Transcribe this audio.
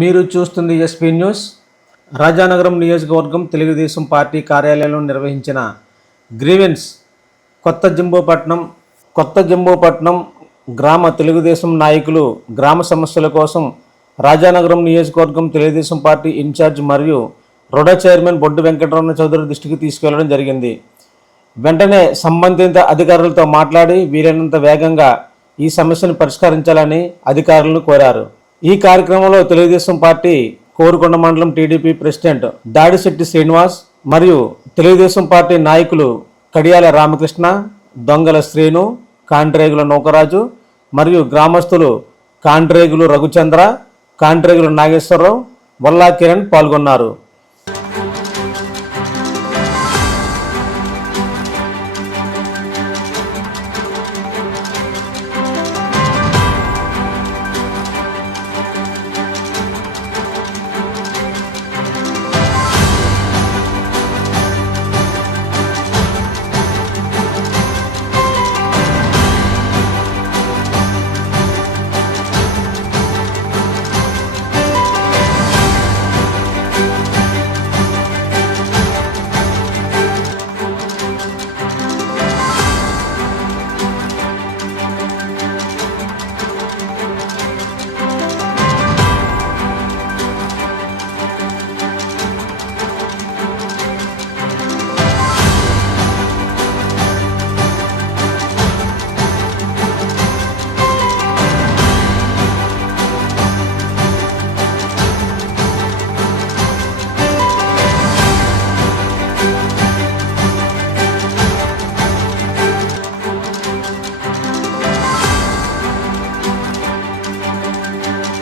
మీరు చూస్తుంది SP news Rajanagaram నియోజకవర్గం తెలుగుదేశం పార్టీ కార్యాలయంలో నిర్వహించిన గ్రీవెన్స్ కొత్త జంబోపట్నం కొత్త జంబోపట్నం గ్రామ తెలుగుదేశం నాయకులు గ్రామ సమస్యల కోసం రాజానగరం నియోజకవర్గం తెలుగుదేశం పార్టీ ఇన్ఛార్జ్ మరియు రొడా చైర్మన్ బొడ్డు వెంకటరమణ చౌదరి దృష్టికి తీసుకెళ్ళడం జరిగింది. వెంటనే సంబంధిత అధికారులతో మాట్లాడి వీలైనంత వేగంగా ఈ సమస్యను పరిష్కరించాలని అధికారులను కోరారు. ఈ కార్యక్రమంలో తెలుగుదేశం పార్టీ కోరుకొండ మండలం టీడీపీ ప్రెసిడెంట్ దాడిశెట్టి శ్రీనివాస్ మరియు తెలుగుదేశం పార్టీ నాయకులు కడియాల రామకృష్ణ దొంగల శ్రీను కాండ్రేగుల నూకరాజు మరియు గ్రామస్తులు కాండ్రేగులు రఘుచంద్ర కాండ్రేగులు నాగేశ్వరరావు వల్లా కిరణ్ పాల్గొన్నారు.